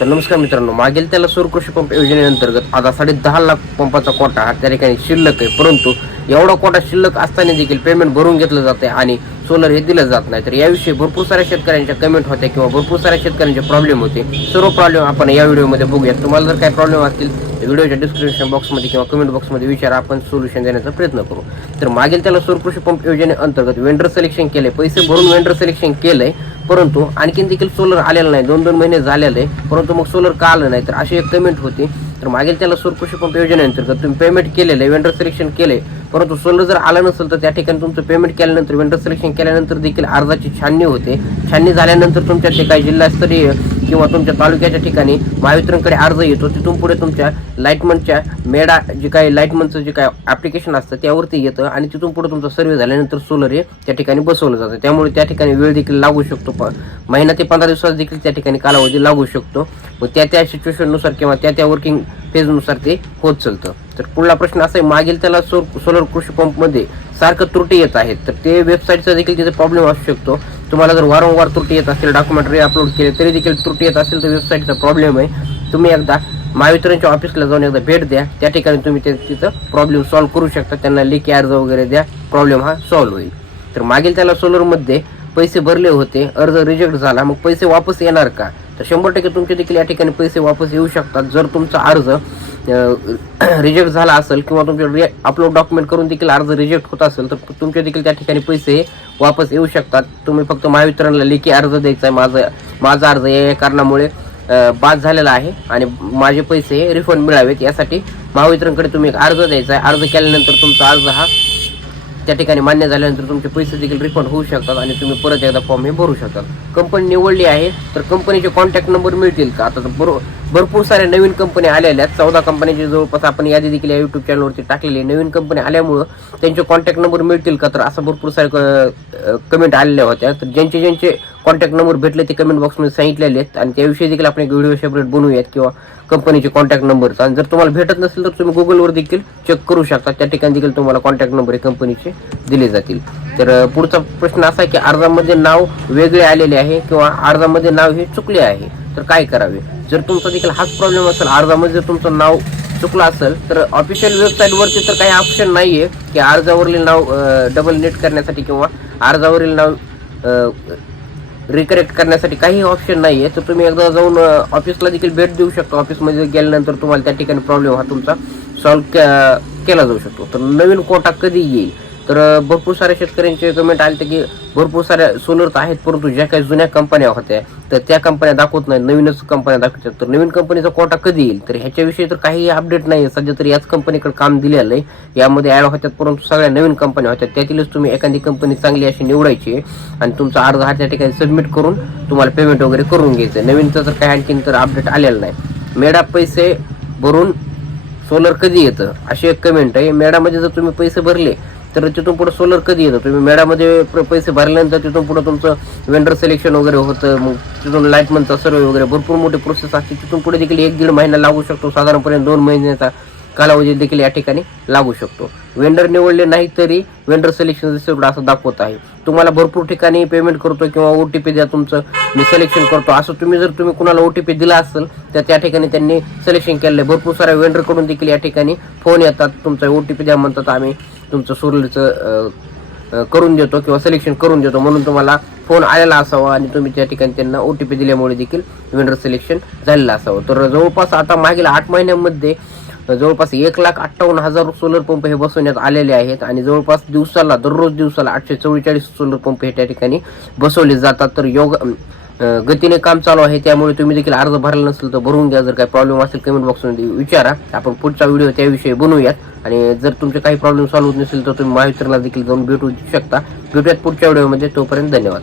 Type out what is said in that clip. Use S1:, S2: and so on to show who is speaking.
S1: तर नमस्कार मित्रांनो मागील त्याला सौर कृषी पंप योजनेअंतर्गत आता साडे दहा लाख पंपाचा कोटा हा त्या ठिकाणी शिल्लक आहे. परंतु एवढा कोटा शिल्लक असताना देखील पेमेंट भरून घेतलं जाते आणि सोलर हे दिलं जात नाही. तर याविषयी भरपूर साऱ्या शेतकऱ्यांच्या कमेंट होत्या किंवा भरपूर साऱ्या शेतकऱ्यांचे प्रॉब्लेम होते. सर्व प्रॉब्लेम आपण या व्हिडिओमध्ये बघूयात. तुम्हाला जर काही प्रॉब्लेम असतील तर व्हिडिओच्या डिस्क्रिप्शन बॉक्समध्ये किंवा कमेंट बॉक्समध्ये विचार. आपण सोल्युशन देण्याचा प्रयत्न करू. तर मागील त्याला सौर कृषी पंप योजनेअंतर्गत वेंडर सिलेक्शन केले पैसे भरून वेंडर सिलेक्शन केले परंतु आणखीन देखील सोलर आलेलं नाही. दोन दोन महिने झालेले आहे. परंतु मग सोलर का आलं नाही? तर अशी एक कमेंट होती. तर मागील त्याला सौर कृषी पंप योजनेअंतर्गत तुम्ही पेमेंट केलेलं आहे वेंडर सिलेक्शन केले परंतु सोलर जर आलं नसेल तर त्या ठिकाणी तुमचं पेमेंट केल्यानंतर वेंडर सिलेक्शन केल्यानंतर देखील अर्जाची छाननी होते. छाननी झाल्यानंतर तुमच्या ते काही जिल्हास्तरीय किंवा तुमच्या तालुक्याच्या ठिकाणी महावितरणकडे अर्ज येतो तिथून पुढे तुमच्या लाईटमनच्या मेडा जे काही लाईटमनचं जे काय ॲप्लिकेशन असतं त्यावरती येतं आणि तिथून पुढे तुमचा सर्वे झाल्यानंतर सोलर हे त्या ठिकाणी बसवलं जातं. त्यामुळे त्या ठिकाणी वेळ देखील लागू शकतो. प- महिना ते पंधरा दिवसात देखील त्या ठिकाणी कालावधी लागू शकतो. मग त्या त्या सिच्युएशननुसार किंवा त्या त्या वर्किंग फेजनुसार ते होत चालतं. तर पुढला प्रश्न असा आहे मागील त्याला सो सोलर कृषी पंपमध्ये सारखं त्रुटी येत आहेत. तर ते वेबसाईटचा देखील तिथे प्रॉब्लेम असू शकतो. तुम्हाला जर वारंवार त्रुटी येत असेल डॉक्युमेंटरी अपलोड केले तरी देखील त्रुटी येत असेल तर वेबसाईटचा प्रॉब्लेम आहे. तुम्ही एकदा महावितरणच्या ऑफिसला जाऊन एकदा भेट द्या. त्या ठिकाणी तुम्ही ते तिथं प्रॉब्लेम सॉल्व्ह करू शकता. त्यांना लेखी अर्ज वगैरे द्या. प्रॉब्लेम हा सॉल्व्ह होईल. तर मागील त्याला सोलरमध्ये पैसे भरले होते. अर्ज रिजेक्ट झाला. मग पैसे वापस येणार का? तर शंभर टक्के तुमचे देखील या ठिकाणी पैसे वापस येऊ शकतात. जर तुमचा अर्ज रिजेक्ट झाला असेल किंवा तुमचे अपलोड डॉक्युमेंट करून देखील अर्ज रिजेक्ट होत असेल तर तुमचे देखील त्या ठिकाणी पैसे वापस येऊ शकतात. तुम्ही फक्त महावितरणला लेखी अर्ज द्यायचा आहे माझा माझा अर्ज या या कारणामुळे बाद झालेला आहे आणि माझे पैसे हे रिफंड मिळावेत. यासाठी महावितरणकडे तुम्ही एक अर्ज द्यायचा आहे अर्ज केल्यानंतर तुमचा अर्ज हा त्या ठिकाणी मान्य झाल्यानंतर तुमचे पैसे देखील रिफंड होऊ शकतात आणि तुम्ही परत एकदा फॉर्म हे भरू शकतात. कंपनी निवडली आहे तर कंपनीचे कॉन्टॅक्ट नंबर मिळतील का? आता तर बरो भरपूर साऱ्या नवीन कंपन्या आलेल्या आहेत. चौदा कंपनीची जवळपास आपण यादी देखील या युट्यूब चॅनलवरती टाकलेली नवीन कंपनी आल्यामुळं त्यांचे कॉन्टॅक्ट नंबर मिळतील का? तर असं भरपूर सारे कमेंट आलेल्या होत्या. तर ज्यांचे ज्यांचे कॉन्टॅक्ट नंबर भेटले ते कमेंट बॉक्समध्ये सांगितलेले आहेत. आणि त्याविषयी देखील आपण एक व्हिडिओ सेपरेट बनवूयात किंवा कंपनीचे कॉन्टॅक्ट नंबरचा आणि जर तुम्हाला भेटत नसेल तर तुम्ही गुगलवर देखील चेक करू शकता. त्या ठिकाणी देखील तुम्हाला कॉन्टॅक्ट नंबर हे कंपनीचे दिले जातील. तर पुढचा प्रश्न असा आहे की अर्जामध्ये नाव वेगळे आलेले आहे किंवा अर्जामध्ये नाव हे चुकले आहे? तर काय करावे? जर तुमचा देखील हाच प्रॉब्लेम असेल अर्जामध्ये जर तुमचं नाव चुकलं असेल तर ऑफिशियल वेबसाईटवरती तर काही ऑप्शन नाही आहे की अर्जावरील नाव डबल नेट करण्यासाठी किंवा अर्जावरील नाव रिकरेक्ट करण्यासाठी काही ऑप्शन नाही आहे तर तुम्ही एकदा जाऊन ऑफिसला देखील भेट देऊ शकता. ऑफिसमध्ये गेल्यानंतर तुम्हाला त्या ठिकाणी प्रॉब्लेम हा तुमचा सॉल्व केला जाऊ शकतो. तर नवीन कोटा कधी येईल? तर भरपूर साऱ्या शेतकऱ्यांचे कमेंट आले की भरपूर साऱ्या सोलर तर आहेत परंतु ज्या काही जुन्या कंपन्या होत्या तर त्या कंपन्या दाखवत नाही नवीनच कंपन्या दाखवतात. तर नवीन कंपनीचा कोटा कधी येईल? तर ह्याच्याविषयी तर काही अपडेट नाही आहे सध्या तरी याच कंपनीकडे काम दिलेलं आहे. यामध्ये ॲड होत्यात परंतु सगळ्या नवीन कंपन्या होत्या त्यातीलच तुम्ही एखादी कंपनी चांगली अशी निवडायची आणि तुमचा अर्ज हा त्या ठिकाणी सबमिट करून तुम्हाला पेमेंट वगैरे करून घ्यायचं. नवीनचं तर काही आणखीन तर अपडेट आलेलं नाही. मेडा पैसे भरून सोलर कधी येतं? अशी एक कमेंट आहे. मेडामध्ये जर तुम्ही पैसे भरले तर तिथून पुढे सोलर कधी येतं? तुम्ही मेडामध्ये पैसे भरल्यानंतर तिथून पुढे तुमचं वेंडर सिलेक्शन वगैरे होतं मग तिथून लाईटमनचा सर्वे वगैरे भरपूर मोठी प्रोसेस असते तिथून पुढे देखील एक दीड महिना लागू शकतो साधारणपणे दोन महिन्याचा. कालावधी देखील या ठिकाणी लागू शकतो. वेंडर निवडले नाही तरी वेंडर सिलेक्शन रिसिप्ट असं दाखवत आहे. तुम्हाला भरपूर ठिकाणी पेमेंट करतो किंवा ओ टी पी द्या तुमचं मी सिलेक्शन करतो. असं तुम्ही जर तुम्ही कुणाला ओ टी पी दिला असेल तर त्या ठिकाणी त्यांनी सिलेक्शन केलेलं आहे. भरपूर साऱ्या वेंडरकडून देखील या ठिकाणी फोन येतात. तुमचा ओ टी पी द्या म्हणतात आम्ही तुमचं सुरलीचं करून देतो किंवा सिलेक्शन करून देतो. म्हणून तुम्हाला फोन आलेला असावा आणि तुम्ही त्या ठिकाणी त्यांना ओ टी पी दिल्यामुळे देखील वेंडर सिलेक्शन झालेलं असावं. तर जवळपास आता मागील आठ महिन्यामध्ये जवळपास एक लाख अठ्ठावन्न हजार सोलर पंप हे बसवण्यात आलेले आहेत आणि जवळपास दिवसाला दररोज दिवसाला आठशे चव्वेचाळीस सोलर पंप हे त्या ठिकाणी बसवले जातात. तर योग गतीने काम चालू आहे त्यामुळे तुम्ही देखील अर्ज भरला नसेल तर भरून घ्या. जर काही प्रॉब्लेम असेल कमेंट बॉक्समध्ये विचारा. आपण पुढचा व्हिडिओ त्याविषयी बनवूयात. आणि जर तुमचे काही प्रॉब्लेम सॉल्व्ह होत नसेल तर तुम्ही महावितरणला देखील जाऊन भेटू शकता. भेटूयात पुढच्या व्हिडिओमध्ये तोपर्यंत धन्यवाद.